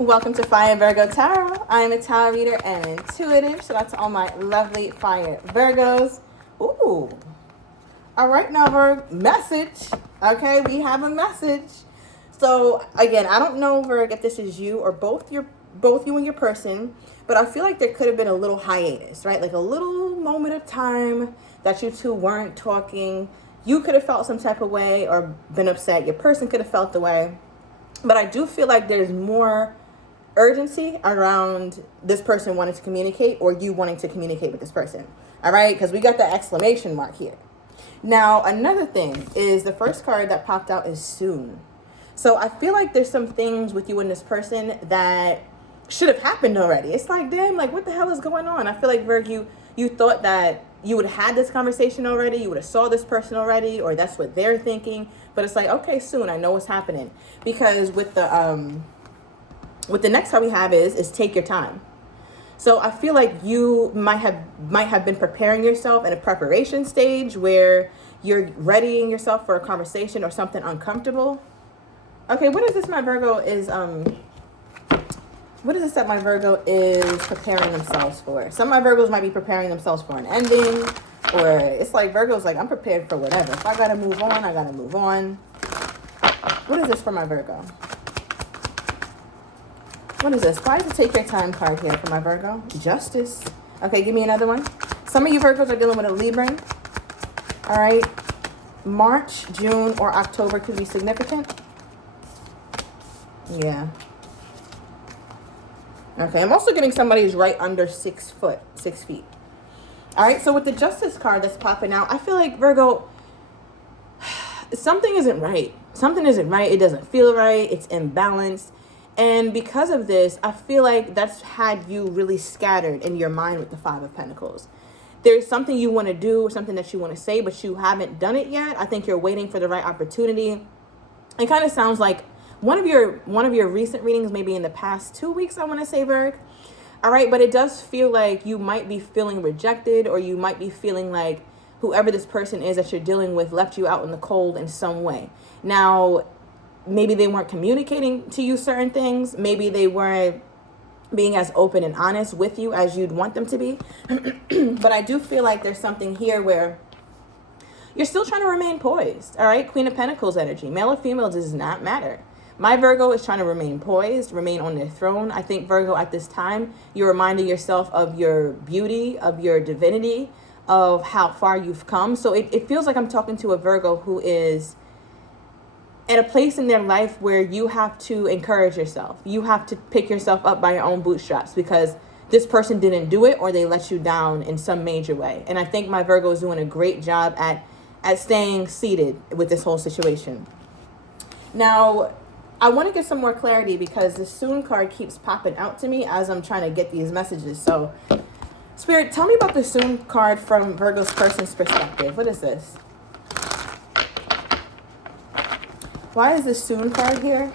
Welcome to Fire Virgo Tarot. I am a tarot reader and intuitive. Shout out to all my lovely Fire Virgos. Ooh. All right, now, Virg, message. Okay, we have a message. So, again, I don't know, Virg, if this is you or both you and your person, but I feel like there could have been a little hiatus, right? Like a little moment of time that you two weren't talking. You could have felt some type of way or been upset. Your person could have felt the way. But I do feel like there's more urgency around this person wanting to communicate or you wanting to communicate with this person. All right? Because we got the exclamation mark here. Now, another thing is the first card that popped out is soon. So I feel like there's some things with you and this person that should have happened already. It's like, damn, like what the hell is going on? I feel like, Virg, you thought that you would have had this conversation already. You would have saw this person already, or that's what they're thinking. But it's like, okay, soon, I know what's happening. Because with the next card we have is take your time. So I feel like you might have been preparing yourself in a preparation stage where you're readying yourself for a conversation or something uncomfortable. Okay, what is this my Virgo is what is this that my Virgo is preparing themselves for? Some of my Virgos might be preparing themselves for an ending, or it's like Virgo's like, I'm prepared for whatever. If I gotta move on, I gotta move on. What is this for my Virgo? What is this? Why is the take your time card here for my Virgo? Justice. Okay, give me another one. Some of you Virgos are dealing with a Libra. All right. March, June, or October could be significant. Yeah. Okay, I'm also getting somebody who's right under 6 feet. All right, so with the Justice card that's popping out, I feel like, Virgo, something isn't right. Something isn't right. It doesn't feel right. It's imbalanced. And because of this, I feel like that's had you really scattered in your mind with the Five of Pentacles. There's something you want to do, something that you want to say, but you haven't done it yet. I think you're waiting for the right opportunity. It kind of sounds like one of your recent readings, maybe in the past 2 weeks, I want to say, Virg. All right, but it does feel like you might be feeling rejected, or you might be feeling like whoever this person is that you're dealing with left you out in the cold in some way. Now, maybe they weren't communicating to you certain things. Maybe they weren't being as open and honest with you as you'd want them to be. But I do feel like there's something here where you're still trying to remain poised. All right, Queen of Pentacles energy. Male or female does not matter. My Virgo is trying to remain poised, remain on their throne. I think, Virgo, at this time, you're reminding yourself of your beauty, of your divinity, of how far you've come. So it feels like I'm talking to a Virgo who is at a place in their life where you have to encourage yourself. You have to pick yourself up by your own bootstraps because this person didn't do it or they let you down in some major way. And I think my Virgo is doing a great job at staying seated with this whole situation. Now, I want to get some more clarity because the soon card keeps popping out to me as I'm trying to get these messages. So, Spirit, tell me about the soon card from Virgo's person's perspective. What is this? Why is the soon card here?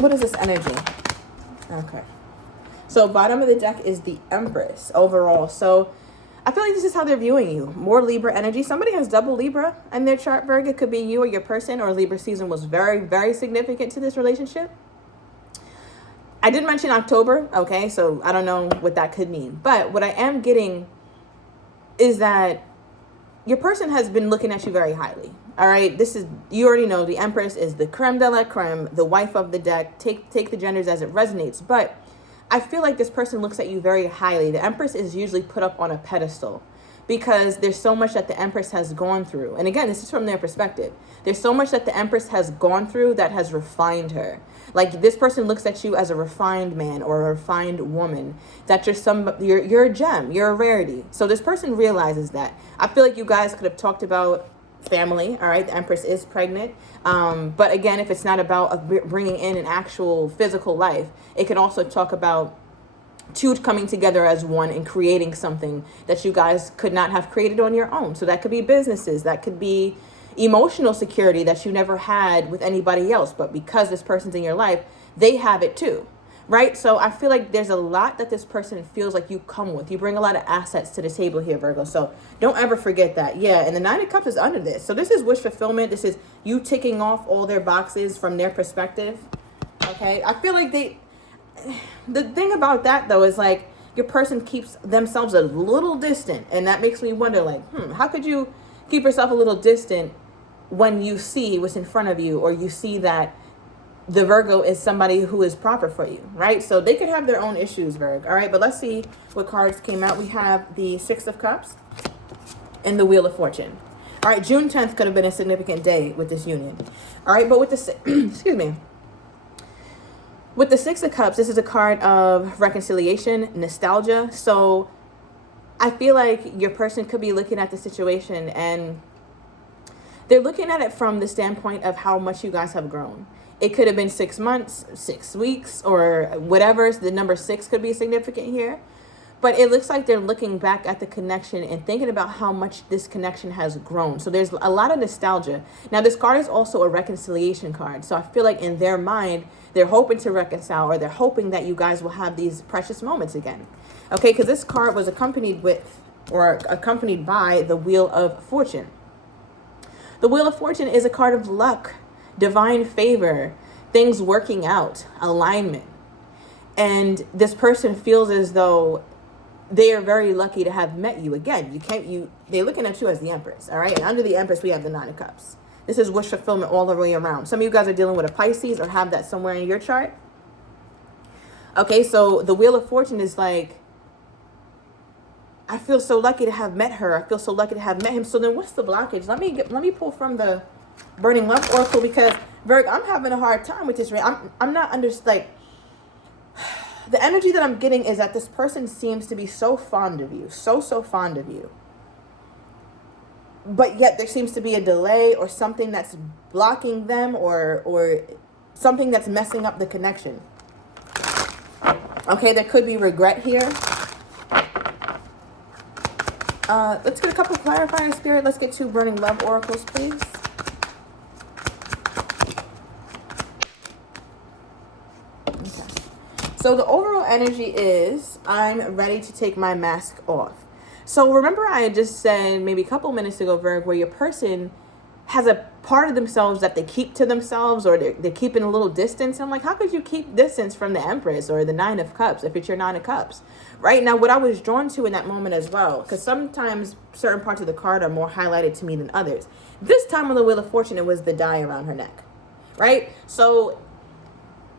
What is this energy? Okay. So bottom of the deck is the Empress overall. So I feel like this is how they're viewing you. More Libra energy. Somebody has double Libra in their chart, Virgo. It could be you or your person, or Libra season was very, very significant to this relationship. I did mention October, okay? So I don't know what that could mean. But what I am getting is that your person has been looking at you very highly. All right, you already know the Empress is the creme de la creme, the wife of the deck. Take the genders as it resonates. But I feel like this person looks at you very highly. The Empress is usually put up on a pedestal because there's so much that the Empress has gone through. And again, this is from their perspective. There's so much that the Empress has gone through that has refined her. Like this person looks at you as a refined man or a refined woman, that you're a gem, you're a rarity. So this person realizes that. I feel like you guys could have talked about family. All right, the Empress is pregnant. But again, if it's not about bringing in an actual physical life, it can also talk about two coming together as one and creating something that you guys could not have created on your own. So that could be businesses, that could be emotional security that you never had with anybody else, but because this person's in your life, they have it too. right? So I feel like there's a lot that this person feels like you come with. You bring a lot of assets to the table here, Virgo. So don't ever forget that. Yeah, and the Nine of Cups is under this. So this is wish fulfillment. This is you ticking off all their boxes from their perspective. Okay, I feel like the thing about that though is like your person keeps themselves a little distant, and that makes me wonder like, how could you keep yourself a little distant when you see what's in front of you, or you see that the Virgo is somebody who is proper for you, right? So they could have their own issues, Virgo. All right, but let's see what cards came out. We have the Six of Cups and the Wheel of Fortune. All right, June 10th could have been a significant day with this union. All right, but with the excuse me, with the Six of Cups, this is a card of reconciliation, nostalgia. So I feel like your person could be looking at the situation and they're looking at it from the standpoint of how much you guys have grown. It could have been 6 months, 6 weeks, or whatever. The number 6 could be significant here. But it looks like they're looking back at the connection and thinking about how much this connection has grown. So there's a lot of nostalgia. Now, this card is also a reconciliation card. So I feel like in their mind, they're hoping to reconcile, or they're hoping that you guys will have these precious moments again. Okay, because this card was accompanied by the Wheel of Fortune. The Wheel of Fortune is a card of luck, divine favor, things working out, alignment. And this person feels as though they are very lucky to have met you. Again, they're looking at you as the Empress, all right? And under the Empress, we have the Nine of Cups. This is wish fulfillment all the way around. Some of you guys are dealing with a Pisces or have that somewhere in your chart. Okay, so the Wheel of Fortune is like, I feel so lucky to have met her. I feel so lucky to have met him. So then what's the blockage? Let me pull from the Burning Love Oracle, because Virgo, I'm having a hard time with this. I'm not like, the energy that I'm getting is that this person seems to be so fond of you, so fond of you. But yet there seems to be a delay or something that's blocking them, or something that's messing up the connection. Okay, there could be regret here. Let's get a couple clarifiers, Spirit. Let's get 2 Burning Love Oracles, please. Okay. So the overall energy is, I'm ready to take my mask off. So remember I had just said maybe a couple minutes ago, Virgo, where your person has a part of themselves that they keep to themselves, or they're keeping a little distance. I'm like, how could you keep distance from the Empress or the Nine of Cups if it's your Nine of Cups? Right now, what I was drawn to in that moment as well, because sometimes certain parts of the card are more highlighted to me than others. This time on the Wheel of Fortune, it was the die around her neck, right? So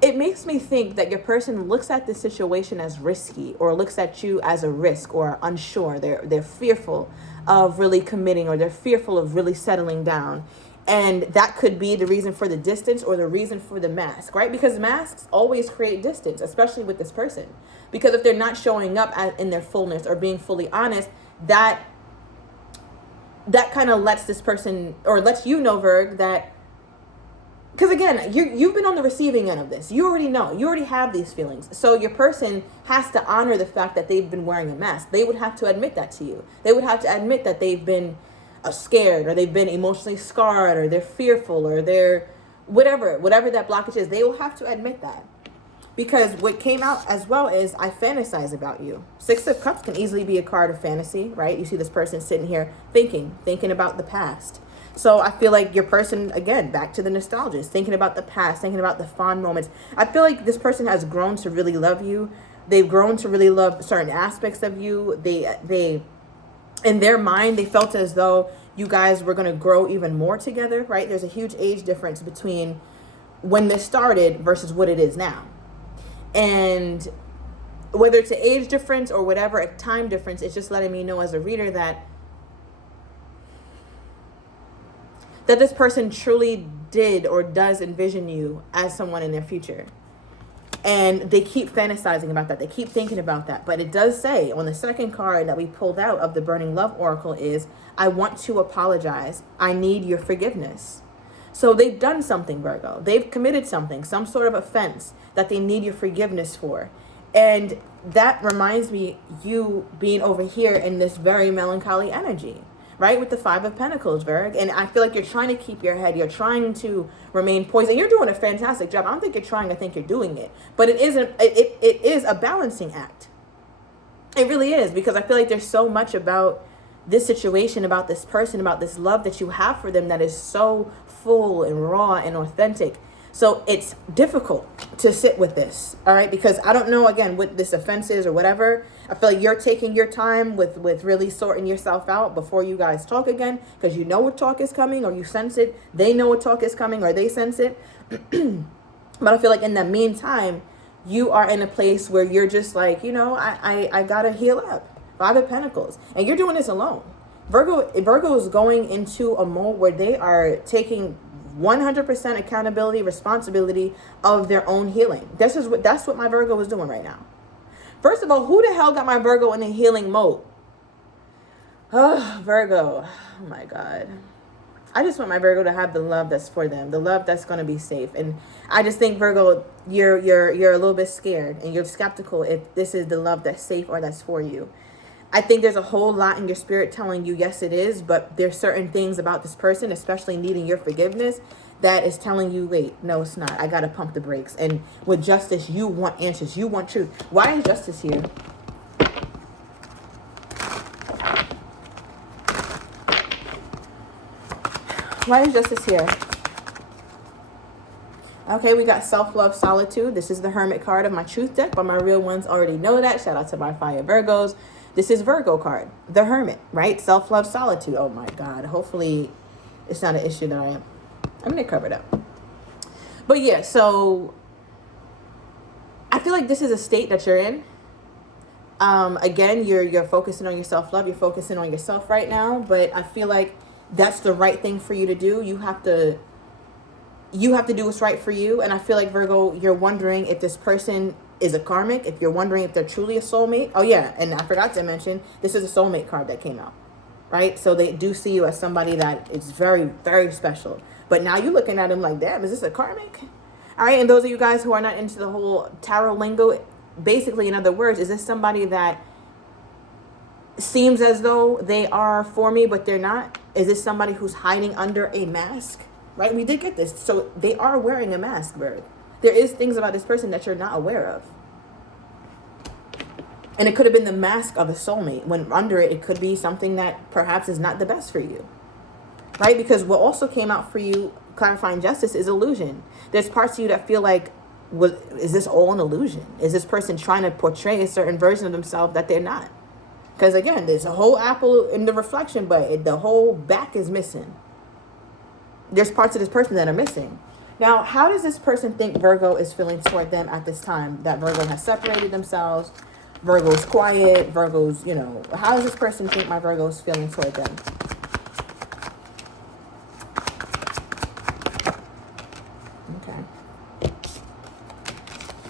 it makes me think that your person looks at the situation as risky, or looks at you as a risk, or unsure. They're fearful of really committing, or they're fearful of really settling down. And that could be the reason for the distance, or the reason for the mask, right? Because masks always create distance, especially with this person. Because if they're not showing up in their fullness or being fully honest, that kind of lets this person, or lets you know, Virg, that, because again, you've been on the receiving end of this. You already know. You already have these feelings. So your person has to honor the fact that they've been wearing a mask. They would have to admit that to you. They would have to admit that they've been scared, or they've been emotionally scarred, or they're fearful, or they're whatever that blockage is. They will have to admit that. Because what came out as well is, I fantasize about you. Six of Cups can easily be a card of fantasy, right? You see this person sitting here thinking about the past. So I feel like your person, again, back to the nostalgia, is thinking about the past, thinking about the fond moments. I feel like this person has grown to really love you. They've grown to really love certain aspects of you. They in their mind, they felt as though you guys were going to grow even more together, right? There's a huge age difference between when this started versus what it is now. And whether it's an age difference or whatever, a time difference, it's just letting me know as a reader that this person truly did or does envision you as someone in their future. And they keep fantasizing about that. They keep thinking about that. But it does say on the second card that we pulled out of the Burning Love Oracle is, I want to apologize. I need your forgiveness. So they've done something, Virgo. They've committed something, some sort of offense that they need your forgiveness for. And that reminds me, you being over here in this very melancholy energy, right? With the Five of Pentacles, Virgo. And I feel like you're trying to keep your head. You're trying to remain poised. And you're doing a fantastic job. I don't think you're trying. I think you're doing it. But it is a balancing act. It really is, because I feel like there's so much about this situation, about this person, about this love that you have for them that is so full and raw and authentic. So it's difficult to sit with this, all right? Because I don't know, again, what this offense is or whatever. I feel like you're taking your time with really sorting yourself out before you guys talk again, because you know what talk is coming, or you sense it. They know what talk is coming, or they sense it. But I feel like in the meantime, you are in a place where you're just like, you know, I gotta heal up. Five of Pentacles. And you're doing this alone. Virgo is going into a mode where they are taking 100% accountability, responsibility of their own healing. That's what my Virgo is doing right now. First of all, who the hell got my Virgo in a healing mode? Oh, Virgo. Oh my God. I just want my Virgo to have the love that's for them, the love that's going to be safe. And I just think, Virgo, you're a little bit scared and you're skeptical if this is the love that's safe or that's for you. I think there's a whole lot in your spirit telling you, yes, it is, but there's certain things about this person, especially needing your forgiveness, that is telling you, wait, no, it's not. I got to pump the brakes. And with justice, you want answers. You want truth. Why is justice here? Why is justice here? Okay, we got self-love, solitude. This is the Hermit card of my truth deck, but my real ones already know that. Shout out to my fire Virgos. This is Virgo card, the Hermit, right? Self-love, solitude. Oh my God. Hopefully it's not an issue that I'm going to cover it up. But yeah, so I feel like this is a state that you're in. Again, you're focusing on your self-love. You're focusing on yourself right now. But I feel like that's the right thing for you to do. You have to do what's right for you. And I feel like, Virgo, you're wondering if this person is a karmic, if you're wondering if they're truly a soulmate. Oh yeah, and I forgot to mention, this is a soulmate card that came out, right? So they do see you as somebody that is very, very special. But now you're looking at them like, damn, is this a karmic? All right, and those of you guys who are not into the whole tarot lingo, basically, in other words, is this somebody that seems as though they are for me, but they're not? Is this somebody who's hiding under a mask? Right? We did get this. So they are wearing a mask, Bird. There is things about this person that you're not aware of. And it could have been the mask of a soulmate, when under it, it could be something that perhaps is not the best for you. Right? Because what also came out for you, clarifying justice, is illusion. There's parts of you that feel like, is this all an illusion? Is this person trying to portray a certain version of themselves that they're not? Because again, there's a whole apple in the reflection, but the whole back is missing. There's parts of this person that are missing. Now, how does this person think Virgo is feeling toward them at this time? That Virgo has separated themselves, Virgo's quiet, Virgo's, you know, how does this person think my Virgo is feeling toward them? Okay.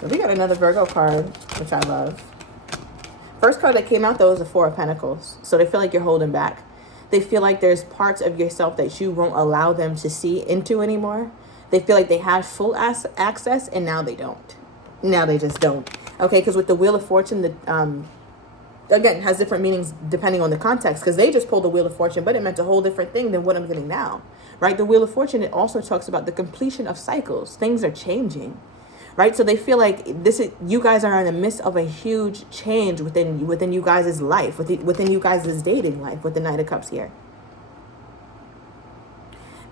So we got another Virgo card, which I love. First card that came out, though, is the Four of Pentacles. So they feel like you're holding back. They feel like there's parts of yourself that you won't allow them to see into anymore. They feel like they have full access, and now they don't. Now they just don't. Okay, because with the Wheel of Fortune, again, has different meanings depending on the context, because they just pulled the Wheel of Fortune, but it meant a whole different thing than what I'm getting now. Right? The Wheel of Fortune, it also talks about the completion of cycles. Things are changing. Right? So they feel like you guys are in the midst of a huge change within you guys' life, within you guys' dating life, with the Knight of Cups here.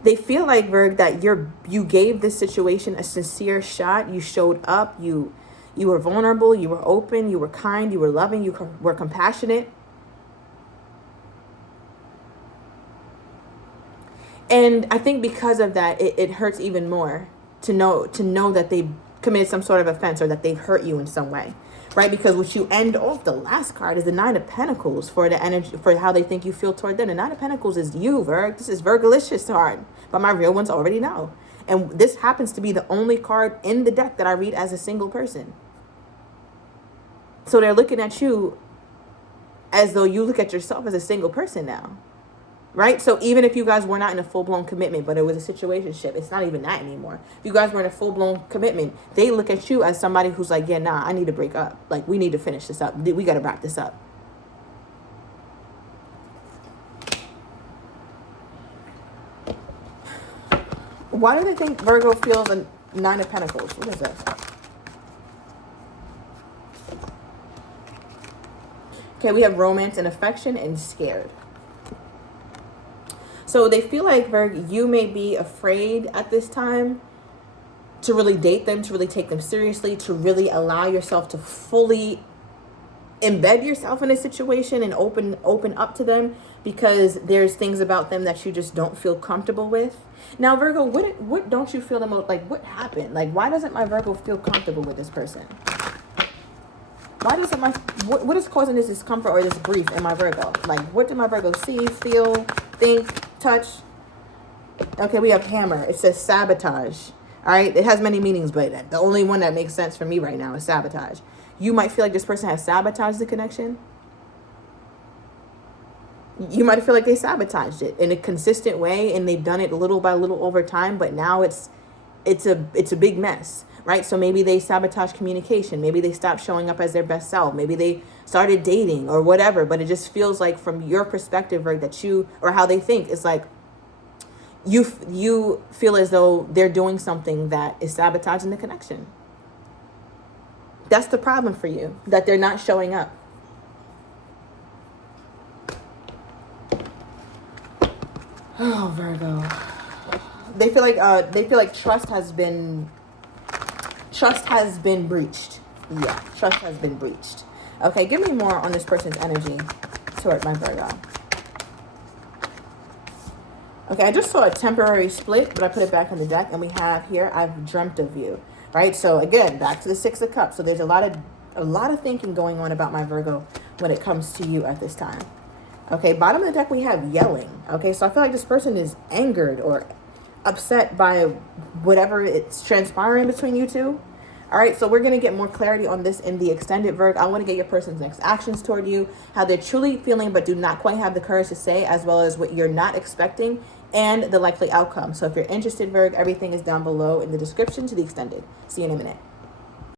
They feel like, Virg, that you gave this situation a sincere shot. You showed up. You were vulnerable. You were open. You were kind. You were loving. You were compassionate. And I think because of that, it hurts even more to know that they committed some sort of offense or that they've hurt you in some way. Right? Because what you end off, the last card, is the Nine of Pentacles for the energy, for how they think you feel toward them. The Nine of Pentacles is you, Virg. This is Virgolicious card. But my real ones already know. And this happens to be the only card in the deck that I read as a single person. So they're looking at you as though you look at yourself as a single person now. Right? So even if you guys were not in a full-blown commitment, but it was a situationship, it's not even that anymore. If you guys were in a full-blown commitment, they look at you as somebody who's like, yeah, nah, I need to break up. Like, we need to finish this up. We got to wrap this up. Why do they think Virgo feels a Nine of Pentacles? What is this? Okay, we have romance and affection and scared. So they feel like, Virgo, you may be afraid at this time to really date them, to really take them seriously, to really allow yourself to fully embed yourself in a situation and open up to them, because there's things about them that you just don't feel comfortable with. Now, Virgo, what don't you feel the most, like, what happened? Like, why doesn't my Virgo feel comfortable with this person? Why doesn't what is causing this discomfort or this grief in my Virgo? Like, what did my Virgo see, feel, think, touch? Okay, we have hammer. It says sabotage. All right, it has many meanings, but the only one that makes sense for me right now is sabotage. You might feel like this person has sabotaged the connection. You might feel like they sabotaged it in a consistent way, and they've done it little by little over time, but now it's a big mess, right? So maybe they sabotage communication. Maybe they stopped showing up as their best self. Maybe they started dating or whatever, but it just feels like from your perspective, right, that you, or how they think, is like you feel as though they're doing something that is sabotaging the connection. That's the problem for you, that they're not showing up. Oh, Virgo. They feel like trust has been breached. Yeah, trust has been breached. Okay, give me more on this person's energy toward my Virgo. Okay, I just saw a temporary split, but I put it back on the deck, and we have here, I've dreamt of you. Right? So again, back to the Six of Cups. So there's a lot of thinking going on about my Virgo when it comes to you at this time. Okay, bottom of the deck we have yelling. Okay, so I feel like this person is angered or upset by whatever it's transpiring between you two. All right, so we're going to get more clarity on this in the extended Virgo. I want to get your person's next actions toward you, how they're truly feeling but do not quite have the courage to say, as well as what you're not expecting and the likely outcome. So if you're interested, Virgo, everything is down below in the description to the extended. See you in a minute.